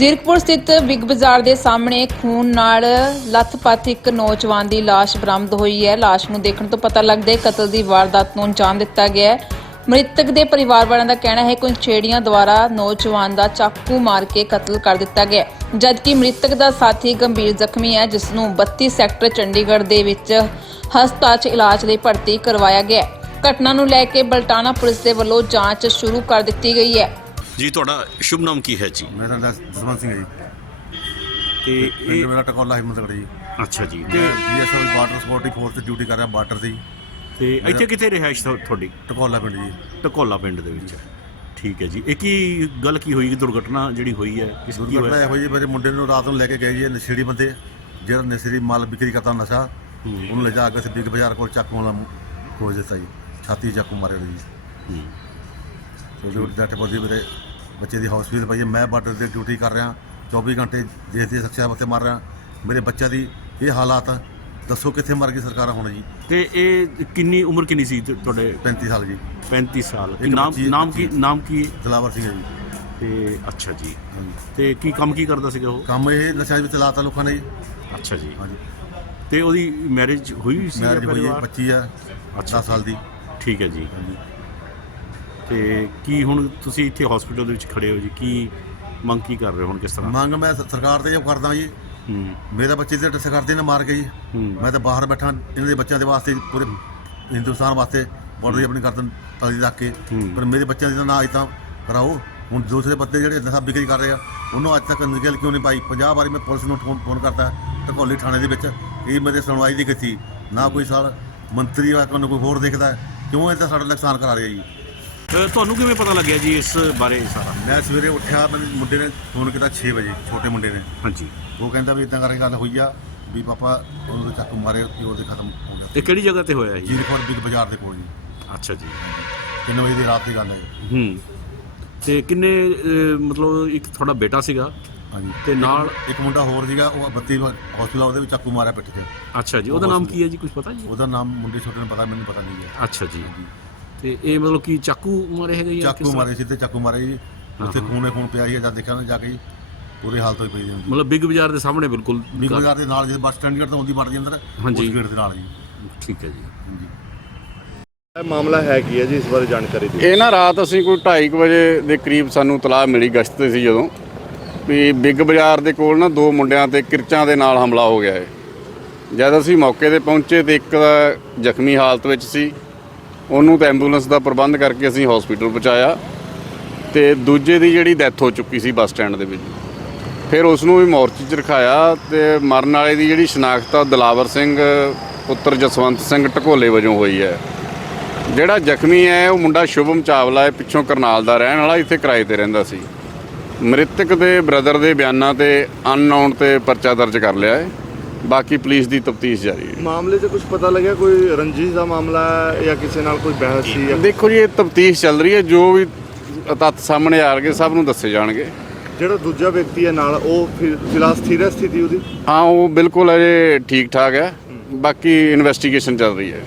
ਜ਼ੀਰਕਪੁਰ ਸਥਿਤ ਬਿਗ ਬਾਜ਼ਾਰ ਦੇ ਸਾਹਮਣੇ ਖੂਨ ਨਾਲ ਲੱਥਪੱਥ ਇੱਕ ਨੌਜਵਾਨ ਦੀ ਲਾਸ਼ ਬਰਾਮਦ ਹੋਈ ਹੈ। ਲਾਸ਼ ਨੂੰ ਦੇਖਣ ਤੋਂ ਪਤਾ ਲੱਗਦਾ ਹੈ, ਕਤਲ ਦੀ ਵਾਰਦਾਤ ਨੂੰ ਅੰਜਾਮ ਦਿੱਤਾ ਗਿਆ ਹੈ। ਮ੍ਰਿਤਕ ਦੇ ਪਰਿਵਾਰ ਵਾਲਿਆਂ ਦਾ ਕਹਿਣਾ ਹੈ ਕਿ ਛੇੜੀਆਂ ਦੁਆਰਾ ਨੌਜਵਾਨ ਦਾ ਚਾਕੂ ਮਾਰ ਕੇ ਕਤਲ ਕਰ ਦਿੱਤਾ ਗਿਆ ਜਦਕਿ ਮ੍ਰਿਤਕ ਦਾ ਸਾਥੀ ਗੰਭੀਰ ਜ਼ਖਮੀ ਹੈ, ਜਿਸ ਨੂੰ 32 ਸੈਕਟਰ ਚੰਡੀਗੜ੍ਹ ਦੇ ਵਿੱਚ ਹਸਪਤਾਲ 'ਚ ਇਲਾਜ ਲਈ ਭਰਤੀ ਕਰਵਾਇਆ ਗਿਆ ਘਟਨਾ ਨੂੰ ਲੈ ਕੇ ਬਲਟਾਣਾ ਪੁਲਿਸ ਦੇ ਵੱਲੋਂ ਜਾਂਚ ਸ਼ੁਰੂ ਕਰ ਦਿੱਤੀ ਗਈ ਹੈ। ਜੀ ਤੁਹਾਡਾ ਸ਼ੁਭ ਨਾਮ ਕੀ ਹੈ ਜੀ? ਮੇਰਾ ਨਾਮ ਜਸਵੰਤ ਸਿੰਘ ਹੈ ਜੀ। ਤੇ ਪਿੰਡ ਇਹ ਮੇਰਾ ਟਕੋਲਾ ਹਿੰਮਤਗੜ੍ਹ ਜੀ। ਅੱਛਾ ਜੀ। ਤੇ ਬੀਐਸਐਫ ਬਾਰਡਰ ਸਪੋਰਟਿੰਗ ਫੋਰਸ ਤੇ ਡਿਊਟੀ ਕਰ ਰਿਹਾ ਬਾਰਡਰ ਦੀ ਤੇ ਇੱਥੇ ਕਿੱਥੇ ਰਿਹਾਇਸ਼ ਤੁਹਾ- ਤੁਹਾਡੀ? ਟਕੋਲਾ ਪਿੰਡ ਜੀ। ਟਕੋਲਾ ਪਿੰਡ ਦੇ ਵਿੱਚ। ਠੀਕ ਹੈ ਜੀ। ਇਹ ਕੀ ਗੱਲ ਕੀ ਹੋਈ? ਦੁਰਘਟਨਾ ਜਿਹੜੀ ਹੋਈ ਹੈ ਕਿਸ ਕੀ ਦੁਰਘਟਨਾ ਹੋਇਆ? ਇਹੋ ਜੀ ਮੇਰੇ ਮੁੰਡੇ ਨੂੰ ਰਾਤ ਨੂੰ ਲੈ ਕੇ ਗਏ ਜੀ ਇਹ ਨਸ਼ੇੜੀ ਬੰਦੇ। ਜਿਹੜਾ ਨਸ਼ੇੜੀ ਮਾਲ ਵਿਕਰੀ ਕਰਦਾ ਨਸ਼ਾ ਉਹਨੂੰ ਲੈ ਜਾ ਕੇ ਅਸੀਂ ਬਿਗ ਬਾਜ਼ਾਰ ਕੋਲ ਚਾਕੂ ਨਾਲ ਖੋਜ ਦਿੱਤਾ ਜੀ। ਛਾਤੀ 'ਚ ਚਾਕੂ ਮਾਰੇ ਨੇ ਜੀ। ਹੂੰ। ਉਹਦੇ ਉੱਤੇ ਡਾਟੇ ਪੋਦੀ ਮੇਰੇ ਬੱਚੇ ਦੀ ਹਸਪੀਟਲ ਪਈ ਹੈ ਮੈਂ ਬਾਰਡਰ ਤੇ ਡਿਊਟੀ ਕਰ ਰਿਹਾ 24 ਘੰਟੇ ਦੇਸ਼ ਦੀ ਸੁਰੱਖਿਆ ਵਾਸਤੇ ਮਾਰ ਰਿਹਾ ਮੇਰੇ ਬੱਚਿਆਂ ਦੀ ਇਹ ਹਾਲਾਤ ਦੱਸੋ ਕਿੱਥੇ ਮਰ ਗਈ ਸਰਕਾਰਾਂ ਹੁਣ ਜੀ? ਤੇ ਇਹ ਕਿੰਨੀ ਉਮਰ ਕਿੰਨੀ ਸੀ ਤੁ- ਤੁਹਾਡੇ? 35 ਸਾਲ ਜੀ। 35 ਸਾਲ। ਇੱਕ ਨਾਮ ਨਾਮ ਕੀ ਨਾਮ ਕੀ? ਹੈ? ਦਲਾਵਰ ਸਿੰਘ ਹੈ ਜੀ। ਤੇ ਅੱਛਾ ਜੀ। ਹਾਂਜੀ। ਤੇ ਕੀ ਕੰਮ ਕੀ ਕਰਦਾ ਸੀਗਾ ਉਹ? ਕੰਮ ਇਹ ਨਸ਼ਾ ਵਿੱਚ ਲਾਤਾ ਲੋਕਾਂ ਨੇ ਜੀ। ਅੱਛਾ ਜੀ। ਹਾਂਜੀ। ਤੇ ਉਹਦੀ ਮੈਰਿਜ ਹੋਈ ਸੀ ਮੈਰਿਜ ਹੋਈ ਹੈ ਪਰਿਵਾਰ? ਬੱਚੀ ਆ ਅੱਛਾ 10 ਸਾਲ ਦੀ। ਠੀਕ ਹੈ ਜੀ। ਹਾਂਜੀ। ਤੇ ਕੀ ਹੁਣ ਤੁਸੀਂ ਇੱਥੇ ਹਸਪੀਟਲ ਦੇ ਵਿੱਚ ਖੜੇ ਹੋ ਜੀ? ਕੀ ਮੰਗ ਕੀ ਕਰ ਰਹੇ ਹੋ ਹੁਣ ਕਿਸ ਤਰ੍ਹਾਂ? ਮੰਗ ਮੈਂ ਸ- ਸਰਕਾਰ ਤੇ ਇਹ ਕਰਦਾ ਜੀ। ਹੂੰ। ਮੇਰਾ ਬੱਚੇ ਤੇ ਸਰਕਾਰ ਦੇ ਨੇ ਮਾਰ ਕੇ ਜੀ। ਹੂੰ। ਮੈਂ ਤਾਂ ਬਾਹਰ ਬੈਠਾ ਇਹਨਾਂ ਦੇ ਬੱਚਿਆਂ ਦੇ ਵਾਸਤੇ ਪੂਰੇ ਹਿੰਦੁਸਤਾਨ ਵਾਸਤੇ ਬਾਰਡਰ ਆਪਣੀ ਗਰਦਨ ਤਲੀ ਰੱਖ ਕੇ। ਹੂੰ। ਪਰ ਮੇਰੇ ਬੱਚਿਆਂ ਦੀ ਨਾ ਅੱਜ ਤਾਂ ਕਰਾਓ। ਹੁਣ ਦੂਸਰੇ ਬੰਦੇ ਜਿਹੜੇ ਨਸ਼ਾ ਵਿਕਰੀ ਕਰ ਰਹੇ ਆ ਉਹਨੂੰ ਅੱਜ ਤੱਕ ਨਿਕਲ ਕਿਉਂ ਨਹੀਂ ਪਾਈ? 50 ਵਾਰੀ ਮੈਂ ਪੁਲਿਸ ਨੂੰ ਫੋਨ ਫੋਨ ਕਰਤਾ ਢਕੋਲੀ ਥਾਣੇ ਦੇ ਵਿੱਚ ਇਹ ਮੇਰੇ ਸੁਣਵਾਈ ਦੀ ਕੀਤੀ। ਨਾ ਕੋਈ ਸਾਲ ਮੰਤਰੀ ਆ ਕੋਈ ਹੋਰ ਦੇਖਦਾ ਕਿਉਂ ਇਹਦਾ ਸਾਡਾ ਨੁਕਸਾਨ ਕਰਾ ਰਿਹਾ ਜੀ? ਅ, ਤੁਹਾਨੂੰ ਕਿਵੇਂ ਪਤਾ ਲੱਗਿਆ ਜੀ ਇਸ ਬਾਰੇ ਸਾਰਾ? ਮੈਂ ਸਵੇਰੇ ਉੱਠਿਆ ਮੈਨੂੰ ਮੁੰਡੇ ਨੇ ਫੋਨ ਕੀਤਾ 6 ਵਜੇ ਛੋਟੇ ਮੁੰਡੇ ਨੇ। ਹਾਂਜੀ। ਉਹ ਕਹਿੰਦਾ ਵੀ ਇਦਾਂ ਕਰਕੇ ਗੱਲ ਹੋਈ ਆ ਵੀ ਪਾਪਾ ਉਹਨੂੰ ਦੇ ਚੱਕ ਮਾਰੇ ਕਿ ਉਹਦੇ ਖਤਮ ਹੋ ਗਿਆ। ਤੇ ਕਿਹੜੀ ਜਗ੍ਹਾ ਤੇ ਹੋਇਆ ਜੀ ਜੀਰਕਪੁਰ ਬਿਗ ਬਾਜ਼ਾਰ ਦੇ ਕੋਲ ਜੀ। ਅੱਛਾ ਜੀ। 3 ਵਜੇ ਦੀ ਰਾਤ ਦੀ ਗੱਲ ਹੈ ਜੀ। ਹੂੰ। ਤੇ ਕਿੰਨੇ ਅ, ਮਤਲਬ ਇੱਕ ਤੁਹਾਡਾ ਬੇਟਾ ਸੀਗਾ? ਹਾਂਜੀ। ਤੇ ਨਾਲ ਇੱਕ ਮੁੰਡਾ ਹੋਰ ਸੀਗਾ ਉਹ 32 ਹਸਪੀਟਲ ਉਹਦੇ ਵਿੱਚ ਚਾਕੂ ਮਾਰਿਆ ਪਿੱਠ 'ਚ ਅੱਛਾ ਜੀ ਉਹਦਾ ਨਾਮ ਕੀ ਹੈ ਜੀ ਕੁਝ ਪਤਾ ਜੀ? ਉਹਦਾ ਨਾਮ ਮੁੰਡੇ ਛੋਟੇ ਨੂੰ ਪਤਾ ਮੈਨੂੰ ਪਤਾ ਨਹੀਂ ਹੈ। ਅੱਛਾ ਜੀ। ਤੇ ਇਹ ਮਤਲਬ ਕੀ ਚਾਕੂ ਮਾਰੇ ਹੈਗੇ ਜੀ ਚਾਕੂ ਮਾਰੇ ਸਿੱਧੇ ਚਾਕੂ ਮਾਰੇ ਜੀ। ਉੱਥੇ ਖੂਨੇ ਖੂਨ ਪਿਆ ਸੀ ਜਦ ਦੇਖਿਆ ਨਾ ਜਾ ਕੇ ਜੀ ਪੂਰੇ ਹਾਲਤ ਹੋਈ ਪਈ ਜੀ। ਮਤਲਬ ਬਿਗ ਬਾਜ਼ਾਰ ਦੇ ਸਾਹਮਣੇ ਬਿਲਕੁਲ ਬਿਗ ਬਾਜ਼ਾਰ ਦੇ ਨਾਲ ਜਿਹੜੇ ਬੱਸ ਸਟੈਂਡ ਗੇਟ ਤੋਂ ਆਉਂਦੀ ਵੜਦੀ ਅੰਦਰ ਹਾਂਜੀ। ਉਸ ਗੇਟ ਦੇ ਨਾਲ ਜੀ। ਠੀਕ ਹੈ ਜੀ। ਹਾਂਜੀ। ਇਹ ਮਾਮਲਾ ਹੈ ਕੀ ਹੈ ਜੀ ਇਸ ਬਾਰੇ ਜਾਣਕਾਰੀ ਦਿਓ। ਇਹ ਨਾ ਰਾਤ ਅਸੀਂ ਕੋਈ 2:30 ਵਜੇ ਦੇ ਕਰੀਬ ਸਾਨੂੰ ਤਲਾਹ ਮਿਲੀ ਗਸ਼ਤ ਤੇ ਸੀ ਜਦੋਂ ਵੀ ਬਿੱਗ ਬਾਜ਼ਾਰ ਦੇ ਕੋਲ ਨਾ ਦੋ ਮੁੰਡਿਆਂ ਤੇ ਕਿਰਚਾਂ ਦੇ ਨਾਲ ਹਮਲਾ ਹੋ ਗਿਆ ਹੈ। ਜਦ ਅਸੀਂ ਮੌਕੇ ਤੇ ਪਹੁੰਚੇ ਤੇ ਇੱਕ ਦਾ ਜ਼ਖਮੀ ਹਾਲਤ ਵਿੱਚ ਸੀ ਉਹਨੂੰ ਤਾਂ ਐਂਬੂਲੈਂਸ ਦਾ ਪ੍ਰਬੰਧ ਕਰਕੇ ਅਸੀਂ ਹਸਪੀਟਲ ਪਹੁੰਚਾਇਆ ਤੇ ਦੂਜੇ ਦੀ ਜਿਹੜੀ ਡੈਥ ਹੋ ਚੁੱਕੀ ਸੀ ਬੱਸ ਸਟੈਂਡ ਦੇ ਵਿੱਚ। ਫਿਰ ਉਸ ਨੂੰ ਵੀ ਮੋਰਚੇ 'ਚ ਰਖਾਇਆ ਤੇ ਮਰਨ ਵਾਲੇ ਦੀ ਜਿਹੜੀ ਸ਼ਨਾਖਤ ਆ, ਦਲਾਵਰ ਸਿੰਘ, ਪੁੱਤਰ ਜਸਵੰਤ ਸਿੰਘ ਢਕੋਲੇ ਵਜੋਂ ਹੋਈ ਹੈ। ਜਿਹੜਾ ਜ਼ਖਮੀ ਹੈ, ਉਹ ਮੁੰਡਾ ਸ਼ੁਭਮ ਚਾਵਲਾ ਹੈ, ਪਿੱਛੋਂ ਕਰਨਾਲ ਦਾ ਰਹਿਣ ਵਾਲਾ, ਇੱਥੇ ਕਿਰਾਏ ਤੇ ਰਹਿੰਦਾ ਸੀ। ਮ੍ਰਿਤਕ ਦੇ ਬ੍ਰਦਰ ਦੇ ਬਿਆਨਾਂ ਤੇ ਅਨਨੋਨ ਤੇ ਪਰਚਾ ਦਰਜ ਕਰ ਲਿਆ ਹੈ। ਬਾਕੀ ਪੁਲਿਸ ਦੀ ਤਫਤੀਸ਼ ਜਾਰੀ ਹੈ। ਮਾਮਲੇ 'ਚ ਕੁਝ ਪਤਾ ਲੱਗਿਆ? ਕੋਈ ਰੰਜਿਸ਼ ਦਾ ਮਾਮਲਾ ਹੈ ਜਾਂ ਕਿਸੇ ਨਾਲ ਕੋਈ ਬਹਿਸ ਸੀ ਜਾਂ ਦੇਖੋ ਜੀ ਇਹ ਤਫਤੀਸ਼ ਚੱਲ ਰਹੀ ਹੈ। ਜੋ ਵੀ ਤੱਥ ਸਾਹਮਣੇ ਆਣਗੇ ਸਭ ਨੂੰ ਦੱਸੇ ਜਾਣਗੇ। ਜਿਹੜਾ ਦੂਜਾ ਵਿਅਕਤੀ ਹੈ ਨਾਲ ਉਹ ਫਿ- ਫਿਲਹਾਲ ਸਥਿਰ ਹੈ ਸਥਿਤੀ ਉਹਦੀ? ਹਾਂ ਉਹ ਬਿਲਕੁਲ ਅਜੇ ਠੀਕ ਠਾਕ ਹੈ। ਬਾਕੀ ਇਨਵੈਸਟੀਗੇਸ਼ਨ ਚੱਲ ਰਹੀ ਹੈ।